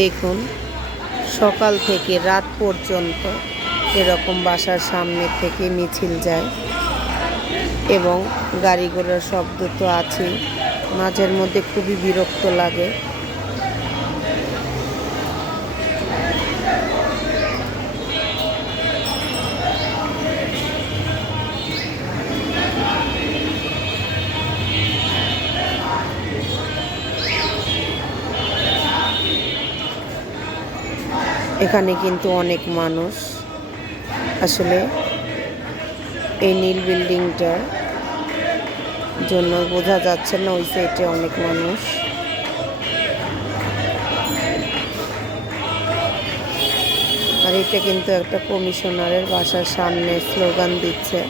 দেখুন, সকাল থেকে রাত পর্যন্ত এরকম বাসার সামনে থেকে মিছিল যায় এবং গাড়ি ঘোড়ার শব্দ তো আছেই, মাঝের মধ্যে খুবই বিরক্ত লাগে। এখানে কিন্তু অনেক মানুষ, আসলে এই নীল বিল্ডিংটার জন্য বোঝা যাচ্ছে না ওই সাইডে অনেক মানুষ। আর এটা কিন্তু একটা কমিশনারের বাসার সামনে স্লোগান দিচ্ছে।